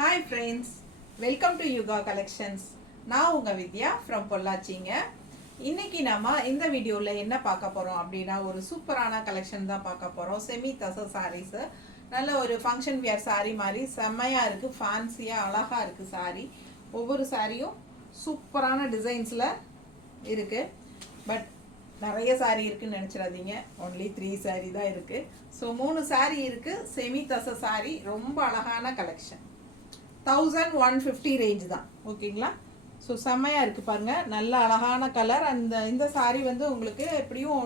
Hi friends, welcome to Yuga Collections. நான் உங்க வித்யா from பொள்ளாச்சிங்க. இன்னைக்கு நாம இந்த வீடியோல என்ன பார்க்க போறோம் அப்படினா ஒரு சூப்பரான கலெக்ஷன் தான் பார்க்க போறோம். செமி தச sarees. நல்ல ஒரு ஃபங்க்ஷன் வியர் saree மாதிரி செமையா இருக்கு, ஃபேன்சியா அழகா இருக்கு saree. ஒவ்வொரு சாரியும் சூப்பரான டிசைன்ஸ்ல இருக்கு. பட் நிறைய saree இருக்குன்னு நினைச்சிராதீங்க. only 3 saree தான் இருக்கு. ஸோ 3 saree இருக்கு. செமி தச saree ரொம்ப அழகான கலெக்ஷன். 1150 ரேஞ்ச் தான், ஓகேங்களா? ஸோ செம்மையாக இருக்குது பாருங்கள், நல்ல அழகான கலர். இந்த சாரீ வந்து உங்களுக்கு எப்படியும்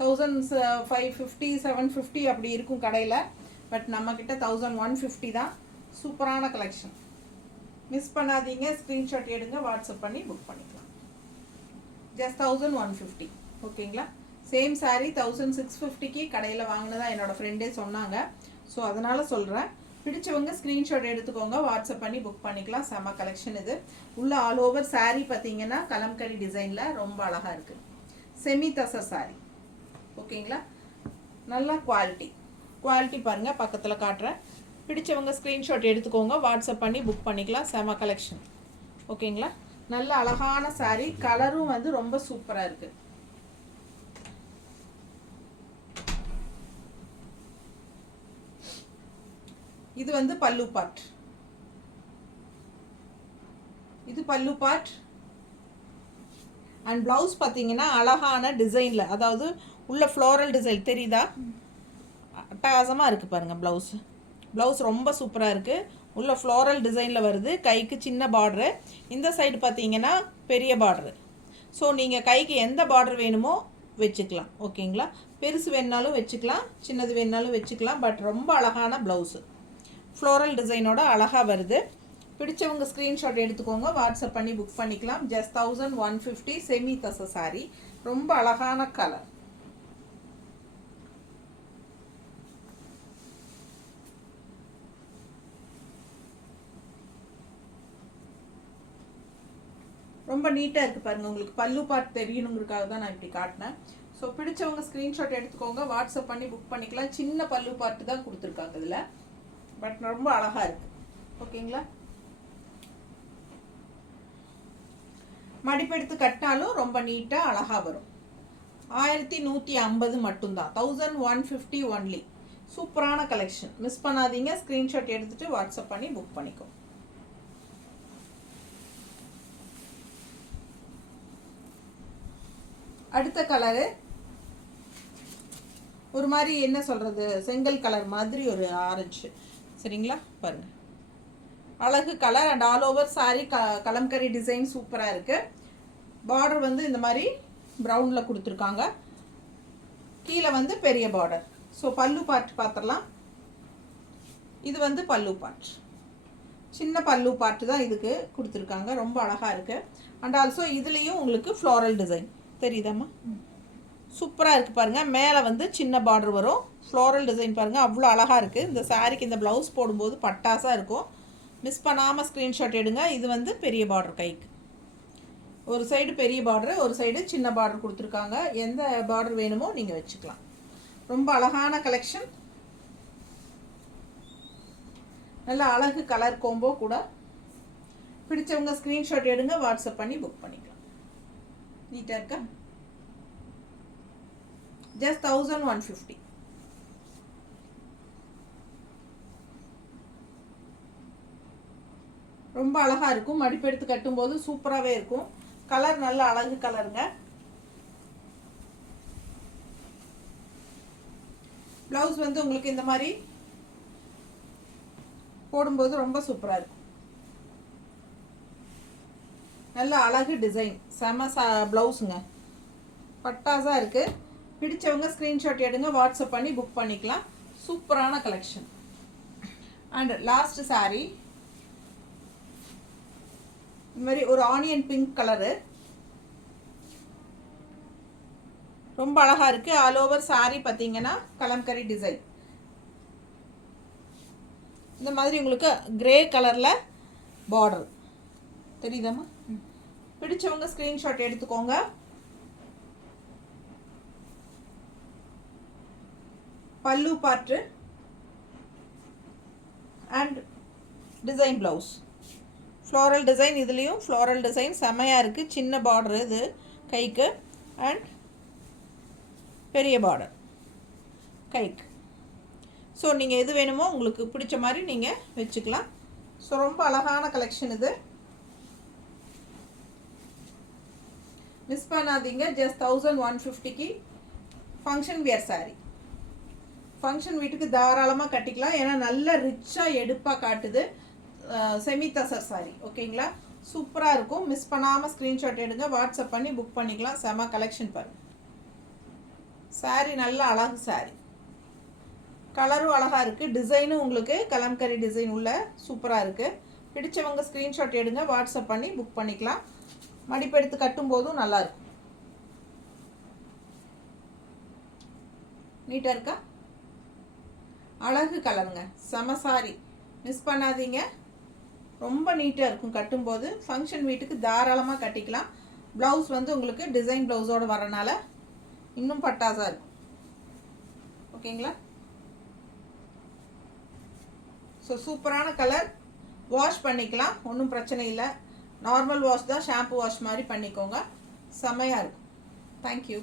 1550 750 அப்படி இருக்கும் கடையில். பட் நம்மக்கிட்ட 1150 தான். சூப்பரான கலெக்ஷன், மிஸ் பண்ணாதீங்க. ஸ்க்ரீன்ஷாட் எடுங்க, வாட்ஸ்அப் பண்ணி புக் பண்ணிக்கலாம். ஜஸ்ட் 1150, ஓகேங்களா? சேம் சாரீ 1650க்கு கடையில் வாங்கினதான் என்னோடய ஃப்ரெண்டே சொன்னாங்க. ஸோ அதனால் சொல்கிறேன். பிடிச்சவங்க ஸ்க்ரீன்ஷாட் எடுத்துக்கோங்க, வாட்ஸ்அப் பண்ணி புக் பண்ணிக்கலாம். செம கலெக்ஷன் இது. உள்ள ஆல் ஓவர் சாரீ பார்த்தீங்கன்னா கலம்கரி டிசைனில் ரொம்ப அழகாக இருக்குது. செமி தச சாரீ, ஓகேங்களா? நல்லா குவாலிட்டி பாருங்கள், பக்கத்தில் காட்டுறேன். பிடிச்சவங்க ஸ்க்ரீன்ஷாட் எடுத்துக்கோங்க, வாட்ஸ்அப் பண்ணி புக் பண்ணிக்கலாம். செம கலெக்ஷன், ஓகேங்களா? நல்ல அழகான சாரீ, கலரும் வந்து ரொம்ப சூப்பராக இருக்குது. இது வந்து பல்லு பார்ட். இது பல்லு பார்ட். அண்ட் ப்ளவுஸ் பார்த்தீங்கன்னா அழகான டிசைனில், அதாவது உள்ள ஃப்ளோரல் டிசைன் தெரியுதா? அட்டகாசமாக இருக்குது பாருங்கள். ப்ளவுஸ் ரொம்ப சூப்பராக இருக்குது. உள்ள ஃப்ளோரல் டிசைனில் வருது. கைக்கு சின்ன பார்டரு, இந்த சைடு பார்த்தீங்கன்னா பெரிய பார்டரு. ஸோ நீங்கள் கைக்கு எந்த பார்டர் வேணுமோ வச்சுக்கலாம், ஓகேங்களா? பெருசு வேணுனாலும் வச்சுக்கலாம், சின்னது வேணுனாலும் வச்சுக்கலாம். பட் ரொம்ப அழகான ப்ளவுஸு, ஃப்ளோரல் டிசைனோட அழகாக வருது. பிடிச்சவங்க ஸ்க்ரீன்ஷாட் எடுத்துக்கோங்க, வாட்ஸ்அப் பண்ணி புக் பண்ணிக்கலாம். ஜஸ்ட் 1150 செமி தச சாரீ. ரொம்ப அழகான கலர். ரொம்ப நீட்டாக இருக்குது பாருங்கள். உங்களுக்கு பல்லு பார்ட் தெரியணுங்கிறதுக்காக தான் நான் இப்படி காட்டினேன். ஸோ பிடிச்சவங்க ஸ்க்ரீன்ஷாட் எடுத்துக்கோங்க, வாட்ஸ்அப் பண்ணி புக் பண்ணிக்கலாம். சின்ன பல்லு பார்ட்டு தான் கொடுத்துருக்காங்க இதில், பட் ரொம்ப அழகாக இருக்குது, ஓகேங்களா? மடிப்பெடுத்து கட்டினாலும் ரொம்ப நீட்டாக அழகாக வரும். 1150 மட்டும்தான், 1150 ஒன்லி. சூப்பரான கலெக்ஷன், மிஸ் பண்ணாதீங்க. ஸ்க்ரீன்ஷாட் எடுத்துகிட்டு வாட்ஸ்அப் பண்ணி புக் பண்ணிக்கோ. அடுத்த கலரு ஒரு மாதிரி என்ன சொல்கிறது, செங்கல் கலர் மாதிரி ஒரு ஆரஞ்சு, சரிங்களா? பாருங்கள், அழகு colour. And all over sari kalamkari design சூப்பராக இருக்குது. பார்டர் வந்து இந்த மாதிரி ப்ரௌனில் கொடுத்துருக்காங்க. கீழே வந்து பெரிய பார்டர். ஸோ பல்லு பார்ட் பார்த்துடலாம். இது வந்து பல்லு பார்ட், சின்ன பல்லு பார்ட்டு தான் இதுக்கு கொடுத்துருக்காங்க. ரொம்ப அழகாக இருக்குது. அண்ட் ஆல்சோ இதுலேயும் உங்களுக்கு ஃப்ளோரல் டிசைன் தெரியுதாம்மா? சூப்பராக இருக்குது பாருங்கள். மேலே வந்து சின்ன பார்டர் வரும், ஃப்ளோரல் டிசைன் பாருங்கள், அவ்வளோ அழகாக இருக்குது. இந்த சாரீக்கு இந்த ப்ளவுஸ் போடும்போது பட்டாசாக இருக்கும். மிஸ் பண்ணாமல் ஸ்க்ரீன்ஷாட் எடுங்க. இது வந்து பெரிய பார்டர், கைக்கு ஒரு சைடு பெரிய பார்டரு, ஒரு சைடு சின்ன பார்டர் கொடுத்துருக்காங்க. எந்த பார்டர் வேணுமோ நீங்கள் வச்சுக்கலாம். ரொம்ப அழகான கலெக்ஷன், நல்ல அழகு கலர் கோம்போ கூட. பிடிச்சவங்க ஸ்க்ரீன்ஷாட் எடுங்க, வாட்ஸ்அப் பண்ணி புக் பண்ணிக்கலாம். நீட்டாக இருக்கா? ஜஸ்ட் 1150. ரொம்ப அழகாக இருக்கும். மடிப்பெடுத்து கட்டும்போது சூப்பராகவே இருக்கும். கலர் நல்ல அழகு கலருங்க. ப்ளவுஸ் வந்து உங்களுக்கு இந்த மாதிரி போடும்போது ரொம்ப சூப்பராக இருக்கும். நல்ல அழகு டிசைன், செம ப்ளவுஸுங்க, பட்டாசாக இருக்குது. பிடிச்சவங்க ஸ்க்ரீன்ஷாட் எடுங்க, வாட்ஸ்அப் பண்ணி புக் பண்ணிக்கலாம். சூப்பரான கலெக்ஷன். அண்ட் லாஸ்ட் சாரீ இந்த மாதிரி ஒரு ஆனியன் பிங்க் கலரு, ரொம்ப அழகாக இருக்குது. ஆல் ஓவர் சாரீ பார்த்தீங்கன்னா கலம்கரி டிசைன். இந்த மாதிரி உங்களுக்கு கிரே கலரில் பார்டர் தெரியுதாம்மா? பிடிச்சவங்க ஸ்க்ரீன்ஷாட் எடுத்துக்கோங்க. பல்லு part and design blouse. Floral design, இதுலேயும் ஃப்ளோரல் டிசைன் செமையாக இருக்குது. சின்ன பார்டரு இது கைக்கு அண்ட் பெரிய பார்டர் கைக்கு. ஸோ நீங்கள் எது வேணுமோ உங்களுக்கு பிடிச்ச மாதிரி நீங்கள் வச்சுக்கலாம். ஸோ ரொம்ப அழகான கலெக்ஷன் இது, மிஸ் பண்ணாதீங்க. ஜஸ்ட் 1150க்கு ஃபங்க்ஷன் வியர் சாரீ. ஃபங்க்ஷன் வீட்டுக்கு தாராளமாக கட்டிக்கலாம், ஏன்னா நல்ல ரிச்சாக எடுப்பாக காட்டுது. செமி தசர் சாரீ, ஓகேங்களா? சூப்பராக இருக்கும். மிஸ் பண்ணாமல் ஸ்க்ரீன்ஷாட் எடுங்க, வாட்ஸ்அப் பண்ணி புக் பண்ணிக்கலாம். செம கலெக்ஷன் பாருங்கள். சாரீ நல்ல அழகு சாரீ, கலரும் அழகாக இருக்குது, டிசைனும் உங்களுக்கு கலம்கரி டிசைன் உள்ள சூப்பராக இருக்குது. பிடிச்சவங்க ஸ்க்ரீன்ஷாட் எடுங்க, வாட்ஸ்அப் பண்ணி புக் பண்ணிக்கலாம். மடிப்பு எடுத்து கட்டும்போதும் நல்லாயிருக்கும். நீட்டாக இருக்கா? அழகு கலருங்க, செம சாரி, மிஸ் பண்ணாதீங்க. ரொம்ப நீட்டாக இருக்கும் கட்டும்போது. ஃபங்க்ஷன் வீட்டுக்கு தாராளமாக கட்டிக்கலாம். ப்ளவுஸ் வந்து உங்களுக்கு டிசைன் ப்ளவுஸோடு வரனால இன்னும் பட்டாசாக இருக்கும், ஓகேங்களா? ஸோ சூப்பரான கலர். வாஷ் பண்ணிக்கலாம், ஒன்றும் பிரச்சனை இல்லை. நார்மல் வாஷ் தான், ஷாம்பு வாஷ் மாதிரி பண்ணிக்கோங்க. செமையாக இருக்கும். தேங்க்யூ.